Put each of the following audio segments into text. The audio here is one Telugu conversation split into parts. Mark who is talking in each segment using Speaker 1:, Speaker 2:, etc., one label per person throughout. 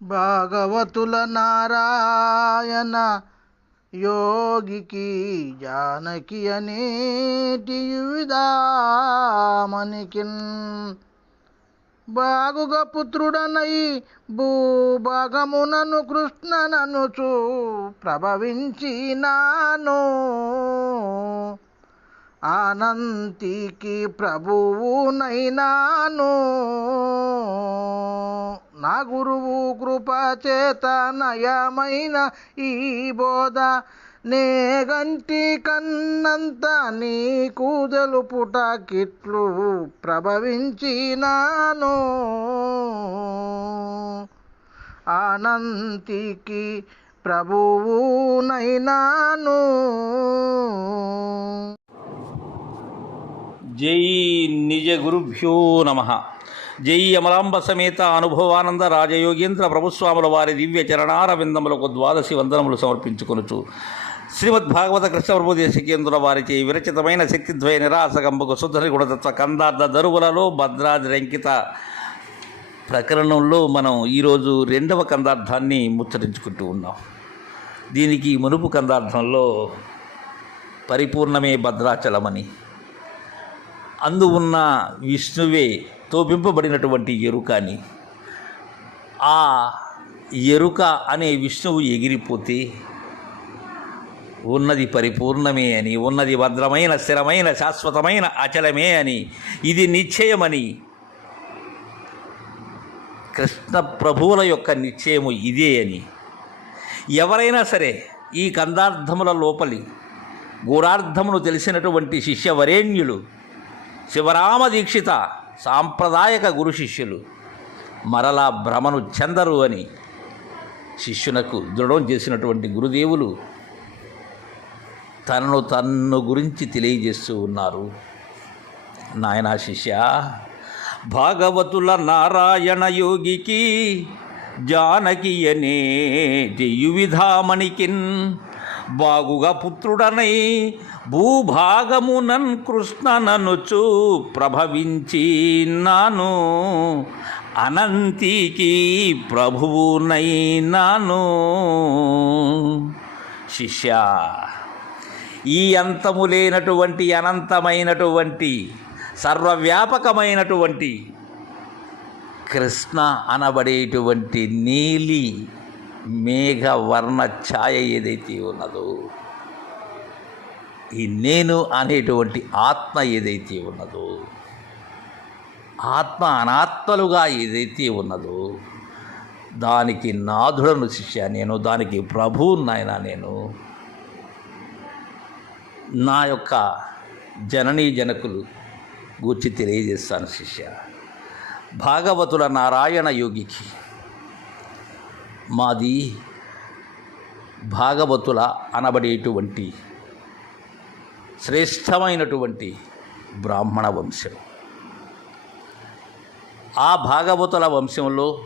Speaker 1: భాగవతుల నారాయణ యోగికి జానకి అనేటి విధామనికిన్ బాగుగా పుత్రుడనై భూభాగమునను కృష్ణననుచు ప్రభవించినాను ఆనంతికి ప్రభువునైనాను నా గురువు కృపచేత నయమైన ఈ బోధ నేగంటి కన్నంత నీకు తెలుపుట కిట్లు ప్రభవించినాను. అనంతికి ప్రభువునైనాను.
Speaker 2: జై నిజ గురుభ్యో నమ. జై అమలాంబ సమేత అనుభవానంద రాజయోగేంద్ర ప్రభుస్వాముల వారి దివ్య చరణారవిందములకు ద్వాదశి వందనములు సమర్పించుకొనుచు. శ్రీమద్ భాగవత కృష్ణ ప్రభుదేశికేంద్రుల వారిచే విరచితమైన శక్తిద్వయ నిరాసకంబకు శుద్ధని గుణతత్వ కందార్థ దరువులలో భద్రాది రంకిత ప్రకరణంలో మనం ఈరోజు రెండవ కందార్థాన్ని ముచ్చరించుకుంటూ ఉన్నాం. దీనికి మునుపు కందార్థంలో పరిపూర్ణమే భద్రాచలమని. అందు ఉన్న విష్ణువే తోపింపబడినటువంటి ఎరుకని. ఆ ఎరుక అనే విష్ణువు ఎగిరిపోతే ఉన్నది పరిపూర్ణమే అని ఉన్నది భద్రమైన స్థిరమైన శాశ్వతమైన అచలమే అని. ఇది నిశ్చయమని. కృష్ణ ప్రభువుల యొక్క నిశ్చయము ఇదే అని. ఎవరైనా సరే ఈ కందార్థముల లోపలి గూఢార్థమును తెలిసినటువంటి శిష్యవరేణ్యులు శివరామ దీక్షిత సాంప్రదాయక గురు శిష్యులు. మరలా భ్రమను చెందరు అని శిష్యునకు దృఢం చేసినటువంటి గురుదేవులు తనను తన్ను గురించి తెలియజేస్తూ ఉన్నారు. నాయనా శిష్య భాగవతుల నారాయణ యోగికి జానకి అనే యువిధామణికిన్ బాగుగా పుత్రుడనై భూభాగమునన్ కృష్ణననుచు ప్రభవించి నాను. అనంతికి ప్రభువునైనాను శిష్య ఈ అంతము లేనటువంటి అనంతమైనటువంటి సర్వవ్యాపకమైనటువంటి కృష్ణ అనబడేటువంటి నీలి మేఘ వర్ణ ఛాయ ఏదైతే ఉన్నదో ఈ నేను అనేటువంటి ఆత్మ ఏదైతే ఉన్నదో ఆత్మ అనాత్మలుగా ఏదైతే ఉన్నదో దానికి నాథుడను శిష్య నేను దానికి ప్రభువు నాయన నేను నా యొక్క జననీ జనకులు గూర్చి తెలియజేస్తాను శిష్య. భాగవతుల నారాయణ యోగికి మాది భాగవతుల అనబడేటువంటి శ్రేష్టమైనటువంటి బ్రాహ్మణ వంశం. ఆ భాగవతుల వంశంలో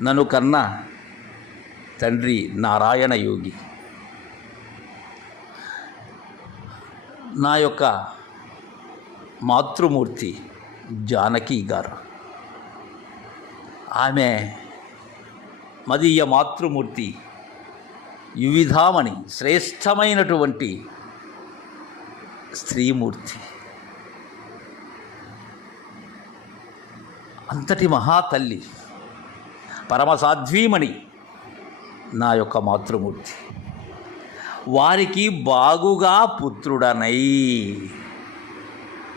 Speaker 2: నన్ను కన్న తండ్రి నారాయణ యోగి. నా యొక్క మాతృమూర్తి జానకి గారు. ఆమె మదీయ మాతృమూర్తి యువిధామణి శ్రేష్టమైనటువంటి స్త్రీమూర్తి. అంతటి మహాతల్లి పరమసాధ్వీమణి నా యొక్క మాతృమూర్తి. వారికి బాగుగా పుత్రుడనై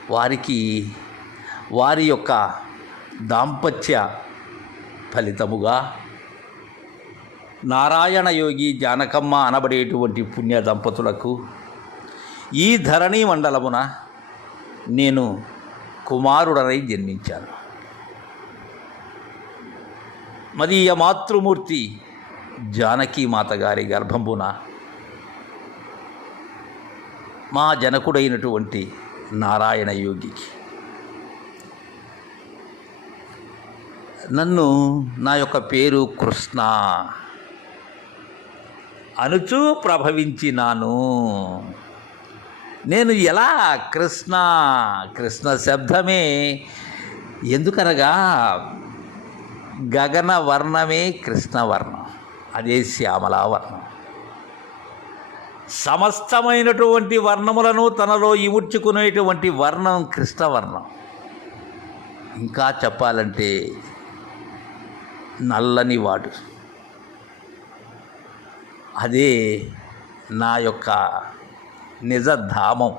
Speaker 2: వారికి వారి యొక్క దాంపత్య ఫలితముగా నారాయణ యోగి జానకమ్మ అనబడేటువంటి పుణ్య దంపతులకు ఈ ధరణి మండలమున నేను కుమారుడనై జన్మించాను. మదీయ మాతృమూర్తి జానకీ మాత గారి గర్భంబున మా జనకుడైనటువంటి నారాయణ యోగికి నన్ను నా యొక్క పేరు కృష్ణ అనుచూ ప్రభవించినాను. నేను ఎలా కృష్ణ కృష్ణ శబ్దమే ఎందుకనగా గగన వర్ణమే కృష్ణవర్ణం అదే శ్యామలావర్ణం సమస్తమైనటువంటి వర్ణములను తనలో ఇముడ్చుకునేటువంటి వర్ణం కృష్ణవర్ణం ఇంకా చెప్పాలంటే నల్లని వాడు. అదే నా యొక్క నిజధామం.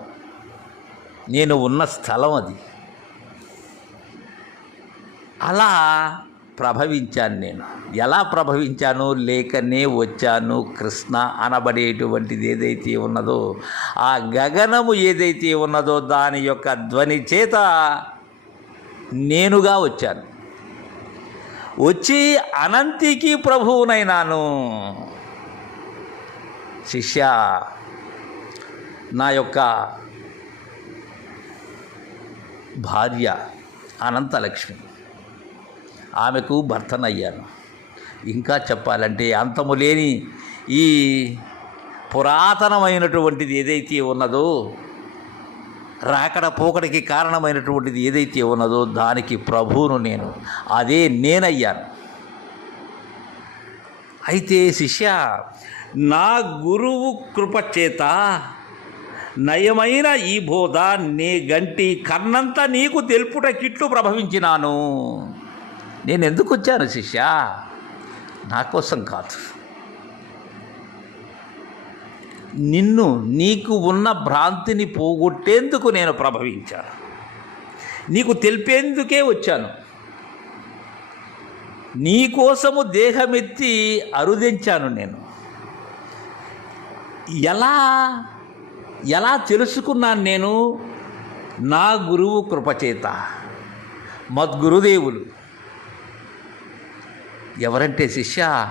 Speaker 2: నేను ఉన్న స్థలం అది. అలా ప్రభవించాను నేను. ఎలా ప్రభవించాను? లేకనే వచ్చాను కృష్ణ అనబడేటువంటిది ఏదైతే ఉన్నదో ఆ గగనము ఏదైతే ఉన్నదో దాని యొక్క ధ్వని చేత నేనుగా వచ్చాను. వచ్చి అనంతికి ప్రభువునైనాను. శిష్య నా యొక్క భార్య అనంతలక్ష్మి. ఆమెకు భర్తనయ్యాను. ఇంకా చెప్పాలంటే అంతము లేని ఈ పురాతనమైనటువంటిది ఏదైతే ఉన్నదో రాకడ పోకడికి కారణమైనటువంటిది ఏదైతే ఉన్నదో దానికి ప్రభువును నేను. అదే నేనయ్యాను. అయితే శిష్య నా గురువు కృపచేత నయమైన ఈ బోధ నే గంటి కన్నంతా నీకు తెలుపుట కిట్లు ప్రభవించినాను. నేను ఎందుకు వచ్చాను శిష్య? నా కోసం కాదు. నిన్ను నీకు ఉన్న భ్రాంతిని పోగొట్టేందుకు నేను ప్రభవించాను. నీకు తెలిపేందుకే వచ్చాను. నీకోసము దేహమెత్తి అరుదించాను నేను. ఎలా ఎలా తెలుసుకున్నాను నేను? నా గురువు కృపచేత. మద్గురుదేవులు. ఎవరంటే శిష్య?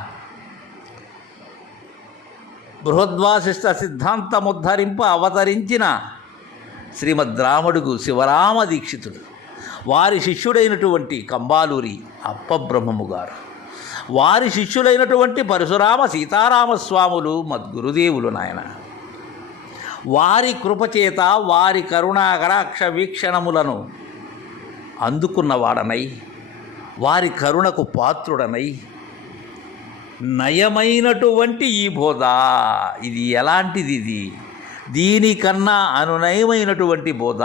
Speaker 2: బృహద్వాసిష్ట సిద్ధాంతముద్ధరింప అవతరించిన శ్రీమద్ రాముడుగు శివరామ దీక్షితుడు. వారి శిష్యుడైనటువంటి కంబాలూరి అప్పబ్రహ్మము గారు. వారి శిష్యులైనటువంటి పరశురామ సీతారామస్వాములు మద్గురుదేవులు నాయన. వారి కృపచేత వారి కరుణాకరాక్ష వీక్షణములను అందుకున్నవాడనై వారి కరుణకు పాత్రుడనై నయమైనటువంటి ఈ బోధ. ఇది ఎలాంటిది ఇది? దీనికన్నా అనునయమైనటువంటి బోధ.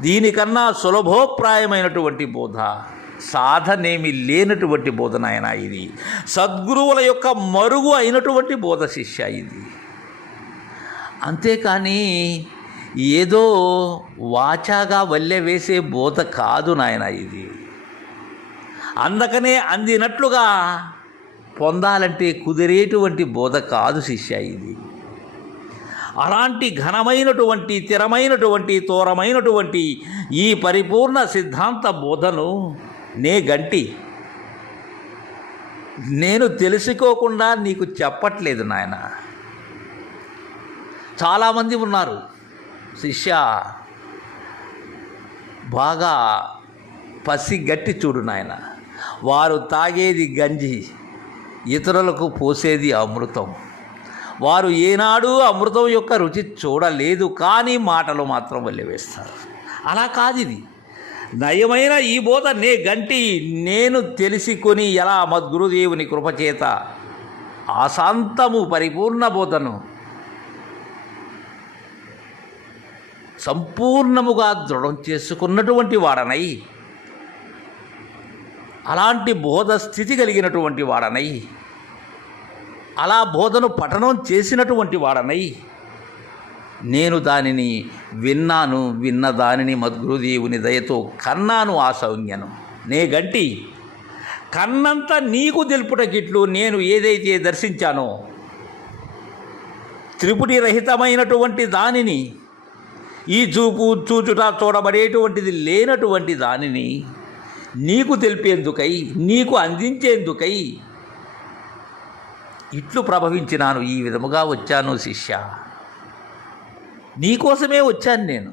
Speaker 2: దీనికన్నా సులభోప్రాయమైనటువంటి బోధ. సాధనేమి లేనటువంటి బోధ నాయన ఇది. సద్గురువుల యొక్క మరుగు అయినటువంటి బోధ శిష్య ఇది. అంతేకాని ఏదో వాచాగా వల్లె వేసే బోధ కాదు నాయన ఇది. అందుకనే అందినట్లుగా పొందాలంటే కుదిరేటువంటి బోధ కాదు శిష్య ఇది. అలాంటి ఘనమైనటువంటి స్థిరమైనటువంటి తోరమైనటువంటి ఈ పరిపూర్ణ సిద్ధాంత బోధను నే గంటి. నేను తెలుసుకోకుండా నీకు చెప్పట్లేదు నాయన. చాలామంది ఉన్నారు. శిష్య బాగా పసి గట్టి చూడు నాయన. వారు తాగేది గంజి ఇతరులకు పోసేది అమృతం. వారు ఏనాడు అమృతం యొక్క రుచి చూడలేదు కానీ మాటలు మాత్రం వెళ్ళివేస్తారు అలా కాదు ఇది. నయమైన ఈ బోధ నే గంటి నేను తెలిసికొని ఎలా మద్గురుదేవుని కృపచేత ఆశాంతము పరిపూర్ణ బోధను సంపూర్ణముగా దృఢం చేసుకున్నటువంటి వాడనై అలాంటి బోధ స్థితి కలిగినటువంటి వాడనై అలా బోధను పఠనం చేసినటువంటి వాడనై నేను దానిని విన్నాను విన్న దానిని మద్గురుదేవుని దయతో కన్నాను ఆ సౌజ్ఞను. నే గంటి కన్నంత నీకు తెలుపుటకిట్లు నేను ఏదైతే దర్శించానో త్రిపుటి రహితమైనటువంటి దానిని ఈ చూపు చూచుట చూడబడేటువంటిది లేనటువంటి దానిని నీకు తెలిపేందుకై నీకు అందించేందుకై ఇట్లు ప్రభవించినాను. ఈ విధముగా వచ్చాను శిష్య. నీకోసమే వచ్చాను నేను.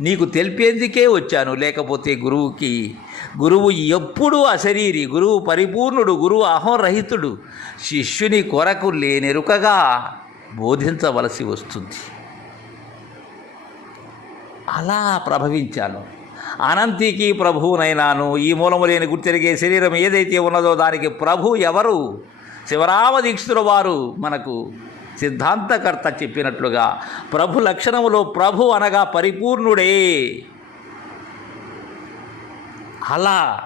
Speaker 2: నీకు తెలిపేందుకే వచ్చాను. లేకపోతే గురువుకి గురువు ఎప్పుడూ అశరీరి గురువు పరిపూర్ణుడు గురువు అహంరహితుడు. శిష్యుని కొరకు లేనెరుకగా బోధించవలసి వస్తుంది. అలా ప్రభవించాను. అనంతికి ప్రభువునైనాను. ఈ మూలము లేని గుర్తెరిగే శరీరం ఏదైతే ఉన్నదో దానికి ప్రభు ఎవరు? శివరామ దీక్షితుల వారు మనకు సిద్ధాంతకర్త చెప్పినట్లుగా ప్రభు లక్షణములో ప్రభు అనగా పరిపూర్ణుడే. అలా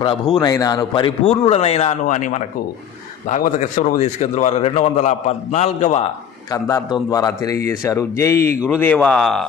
Speaker 2: ప్రభువునైనాను పరిపూర్ణుడనైనాను అని మనకు భాగవత కృష్ణప్రభు తీసుకెందుకు వారు రెండు వందల పద్నాలుగవ కందార్థం ద్వారా తెలియజేశారు. జై గురుదేవా.